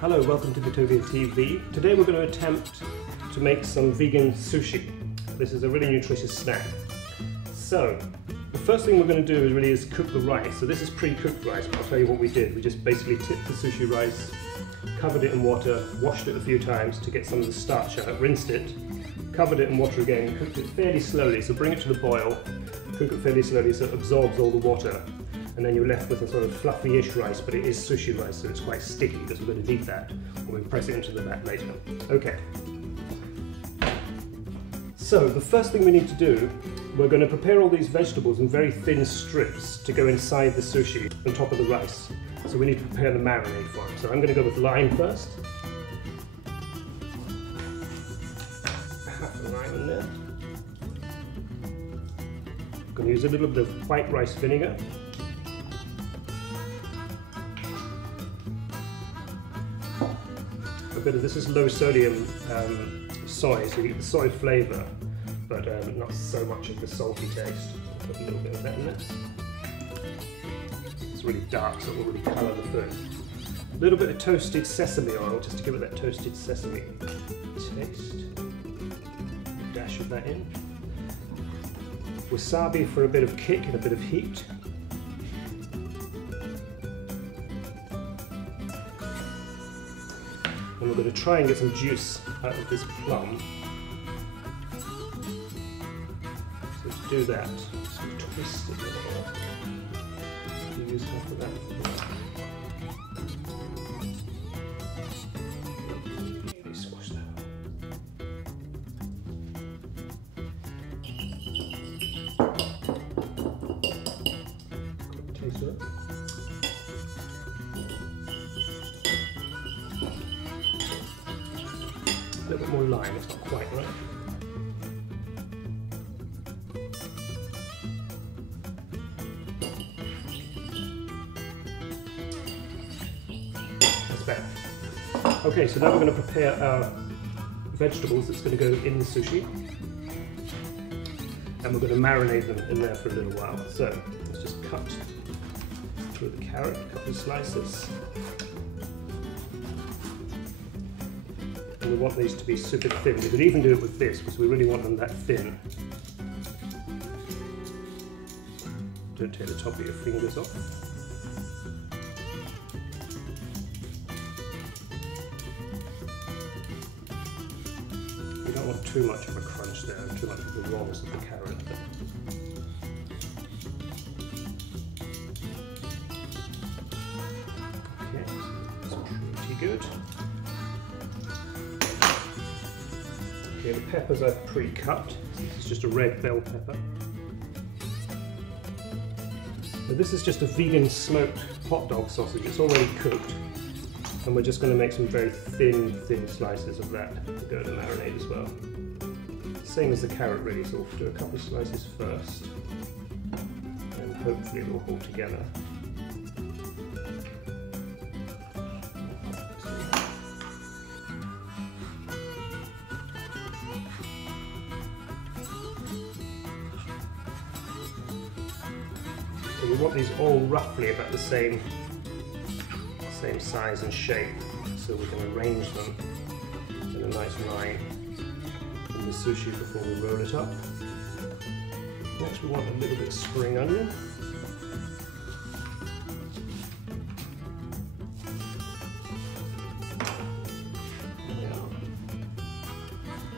Hello, welcome to Vittovia TV. Today we're going to attempt to make some vegan sushi. This is a really nutritious snack. So, the first thing we're going to do is cook the rice. So this is pre-cooked rice, but I'll tell you what we did. We just basically tipped the sushi rice, covered it in water, washed it a few times to get some of the starch out, rinsed it, covered it in water again, cooked it fairly slowly. So bring it to the boil, cook it fairly slowly so it absorbs all the water. And then you're left with a sort of fluffy-ish rice, but it is sushi rice, so it's quite sticky because we're going to deep that when we press it into the vat later. Okay. So the first thing we need to do, we're going to prepare all these vegetables in very thin strips to go inside the sushi on top of the rice. So we need to prepare the marinade for it. So I'm going to go with lime first. Half a lime in there. I'm going to use a little bit of white rice vinegar. A bit of this is low sodium soy, so you get the soy flavour, but not so much of the salty taste. I'll put a little bit of that in there. It's really dark, so it will really colour the food. A little bit of toasted sesame oil, just to give it that toasted sesame taste. A dash of that in. Wasabi for a bit of kick and a bit of heat. And we're going to try and get some juice out of this plum. So to do that, just twist it a little. We'll use half of that. Really squash that. Got a taste of it. A little bit more lime, it's not quite right. That's better. Okay, so now we're going to prepare our vegetables that's going to go in the sushi. And we're going to marinate them in there for a little while. So, let's just cut through the carrot, a couple of slices. We want these to be super thin. We could even do it with this because we really want them that thin. Don't take the top of your fingers off. You don't want too much of a crunch there, too much of the rawness of the carrot. Okay, that's pretty good. Okay, the peppers I've pre-cut. This is just a red bell pepper. So this is just a vegan smoked hot dog sausage. It's already cooked. And we're just going to make some very thin slices of that to go to marinade as well. Same as the carrot really, so we'll do a couple of slices first. And hopefully it'll hold together. So we want these all roughly about the same size and shape, so we can arrange them in a nice line in the sushi before we roll it up. Next we want a little bit of spring onion.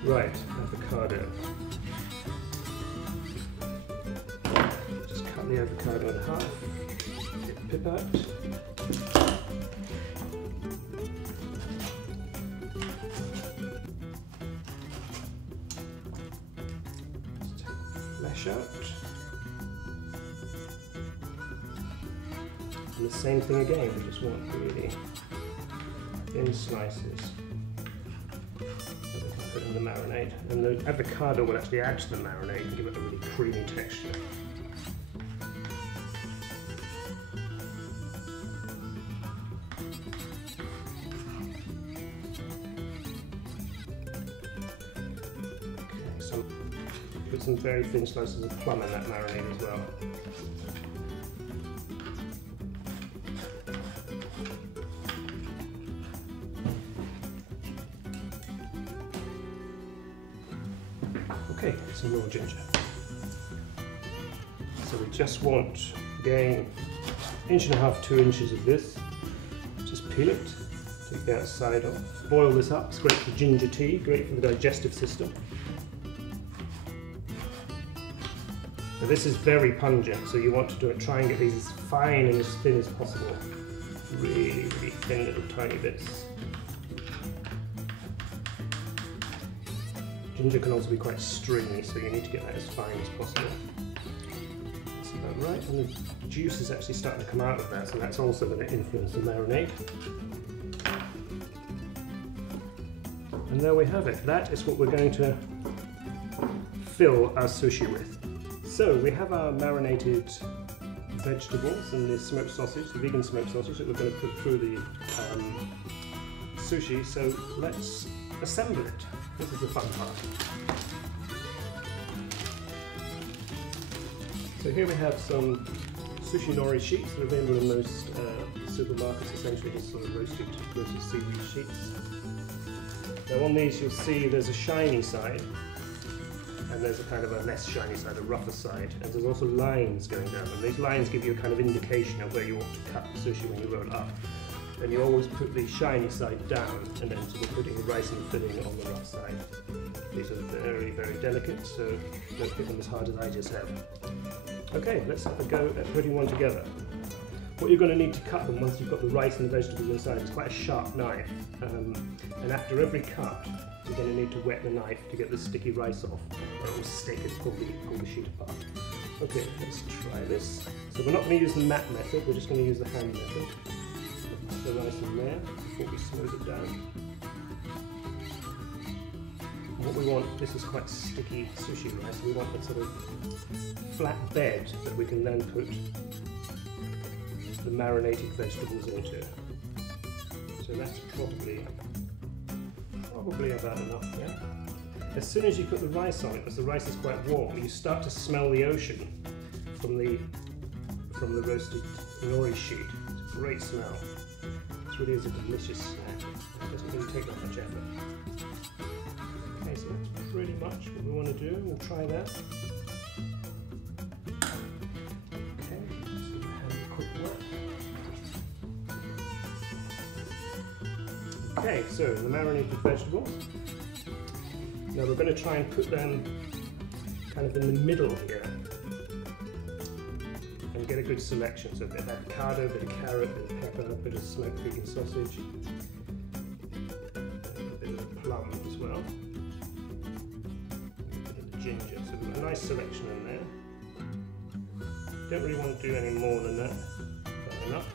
Right, avocado. Just cut the avocado in half, get the pip out. Just take the flesh out. And the same thing again, we just want really thin slices. Put in the marinade, and the avocado will actually add to the marinade and give it a really creamy texture. Okay, so put some very thin slices of plum in that marinade as well. Okay, some raw ginger. So we just want, again, 1.5 to 2 inches of this. Just peel it, take the outside off. Boil this up, it's great for ginger tea, great for the digestive system. Now this is very pungent, so you want to do it, try and get these as fine and as thin as possible. Really, really thin little tiny bits. Ginger can also be quite stringy, so you need to get that as fine as possible. That's about right, and the juice is actually starting to come out of that, so that's also going to influence the marinade. And there we have it. That is what we're going to fill our sushi with. So we have our marinated vegetables and the smoked sausage, the vegan smoked sausage that we're going to put through the sushi. So let's assemble it. This is the fun part. So here we have some sushi nori sheets that are available in most supermarkets, essentially just sort of roasted seaweed sheets. Now on these you'll see there's a shiny side, and there's a kind of a less shiny side, a rougher side, and there's also lines going down, and these lines give you a kind of indication of where you want to cut the sushi when you roll it up. And you always put the shiny side down, and then sort of putting the rice and filling on the rough side. These are very, very delicate, so don't hit them as hard as I just have. Okay, let's have a go at putting one together. What you're going to need to cut them once you've got the rice and the vegetables inside is quite a sharp knife, and after every cut you're going to need to wet the knife to get the sticky rice off, or it will stick and pull the sheet apart. Okay, let's try this. So we're not going to use the mat method, we're just going to use the hand method. Put the rice in there before we smooth it down. And what we want, this is quite sticky sushi rice, we want a sort of flat bed that we can then put the marinated vegetables into. So that's probably about enough, yeah? As soon as you put the rice on it, because the rice is quite warm, you start to smell the ocean from the roasted nori sheet. It's a great smell. It really is a delicious snack. It doesn't really take that much effort. Okay, so that's pretty much what we want to do. We'll try that. Okay, so we'll have a quick look. Okay, so the marinated vegetables. Now we're going to try and put them kind of in the middle here and get a good selection. So a bit of avocado, a bit of carrot, a bit of pepper, a bit of smoked vegan sausage, a bit of plum as well, a bit of the ginger. So we've got a nice selection in there. Don't really want to do any more than that, but enough.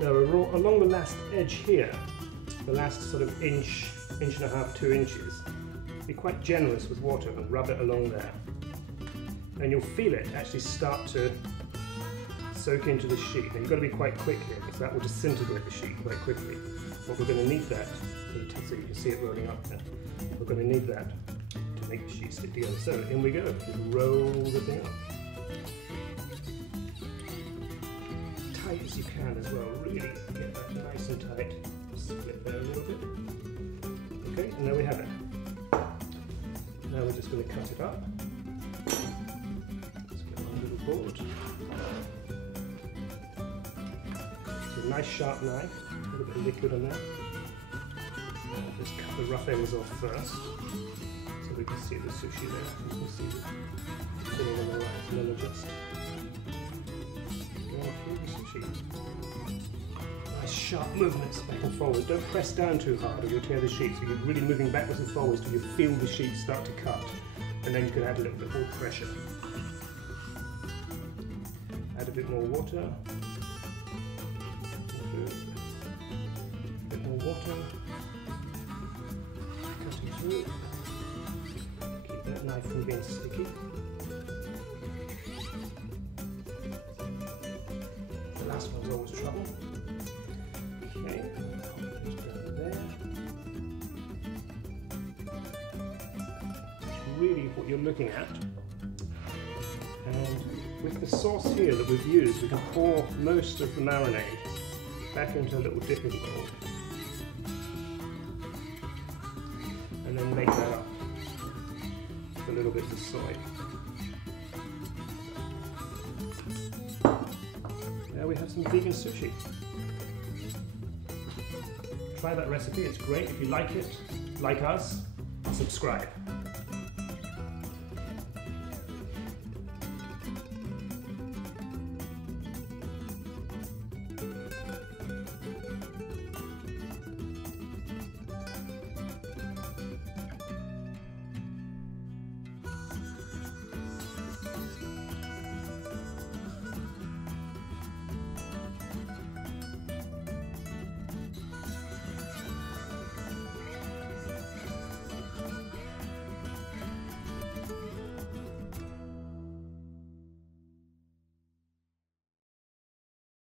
Now along the last edge here, the last sort of inch and a half, 2 inches, be quite generous with water and rub it along there. And you'll feel it actually start to soak into the sheet. Now you've got to be quite quick here because that will disintegrate the sheet quite quickly. But we're going to need that, so you can see it rolling up there. We're going to need that to make the sheet stick together. So in we go, just roll the thing up. Tight as you can as well, really get that nice and tight. Split there a little bit. Okay, and there we have it. Now we're just going to cut it up. Let's get on a little board. So a nice sharp knife, a little bit of liquid on there. And just cut the rough ends off first, so we can see the sushi there. You can see the filling on the rice, and then we'll just go through the sushi. Nice sharp movements back and forward. Don't press down too hard or you'll tear the sheet. So you're really moving backwards and forwards till you feel the sheet start to cut, and then you can add a little bit more pressure. Add a bit more water. A bit more water. Cut it through. Keep that knife from being sticky. The last one's always trouble. Okay, just go there. That's really what you're looking at. And with the sauce here that we've used, we can pour most of the marinade back into a little dipping bowl. And then make that up. little bit of soy. There we have some vegan sushi. Try that recipe, it's great. If you like it, like us, subscribe.